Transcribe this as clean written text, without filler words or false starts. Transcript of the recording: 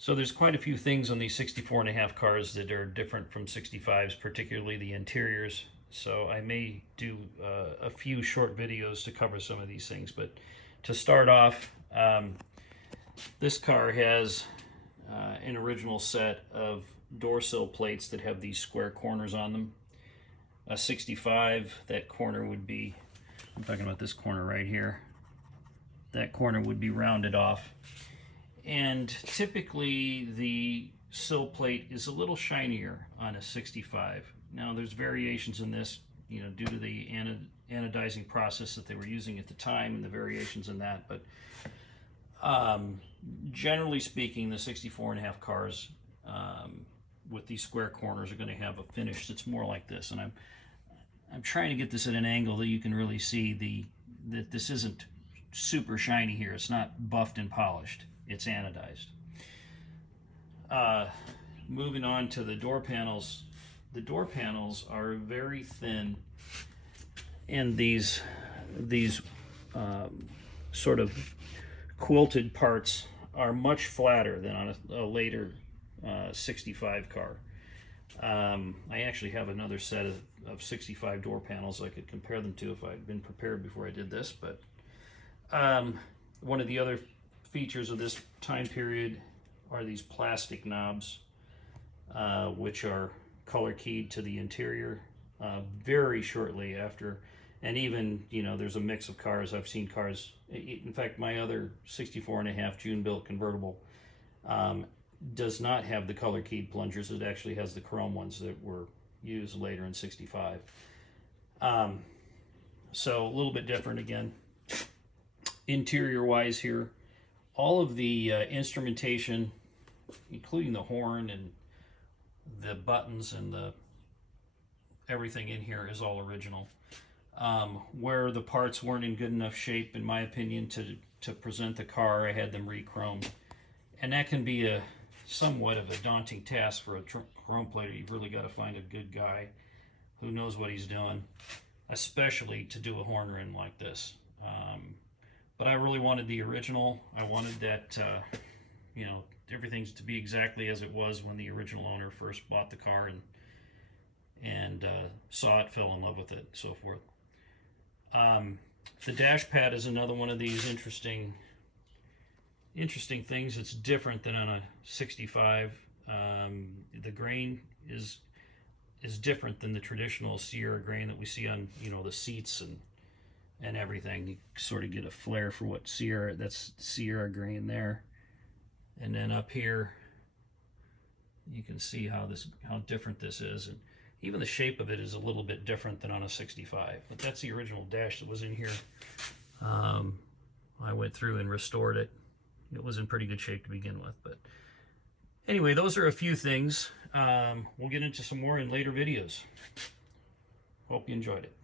So there's quite a few things on these 64.5 cars that are different from 65s, particularly the interiors. So I may do a few short videos to cover some of these things. But to start off, this car has an original set of door sill plates that have these square corners on them. A 65, that corner would be, I'm talking about this corner right here, that corner would be rounded off. And typically the sill plate is a little shinier on a 65. Now there's variations in this, you know, due to the anodizing process that they were using at the time and the variations in that. But generally speaking, the 64.5 cars with these square corners are going to have a finish that's more like this. And I'm trying to get this at an angle that you can really see that this isn't super shiny here. It's not buffed and polished. It's anodized. Moving on to the door panels. The door panels are very thin, and these sort of quilted parts are much flatter than on a later 65 car. I actually have another set of 65 door panels I could compare them to if I'd been prepared before I did this. But one of the other features of this time period are these plastic knobs, which are color keyed to the interior very shortly after. And even, you know, there's a mix of cars. I've seen cars, in fact, my other 64.5 June built convertible does not have the color keyed plungers. It actually has the chrome ones that were used later in 65. So a little bit different again. Interior wise here, all of the instrumentation, including the horn and the buttons and everything in here, is all original. Where the parts weren't in good enough shape, in my opinion, to present the car, I had them re-chromed. And that can be somewhat of a daunting task for a chrome plater. You've really got to find a good guy who knows what he's doing, especially to do a horn rim like this. But I really wanted the original. I wanted that, you know, everything's to be exactly as it was when the original owner first bought the car and saw it, fell in love with it, and so forth. The dash pad is another one of these interesting things. It's different than on a 65. The grain is different than the traditional Sierra grain that we see on, you know, the seats and everything. You sort of get a flare for what Sierra, that's Sierra grain there. And then up here you can see how different this is, and even the shape of it is a little bit different than on a 65. But that's the original dash that was in here. I went through and restored it. It was in pretty good shape to begin with. But anyway, those are a few things. We'll get into some more in later videos. Hope you enjoyed it.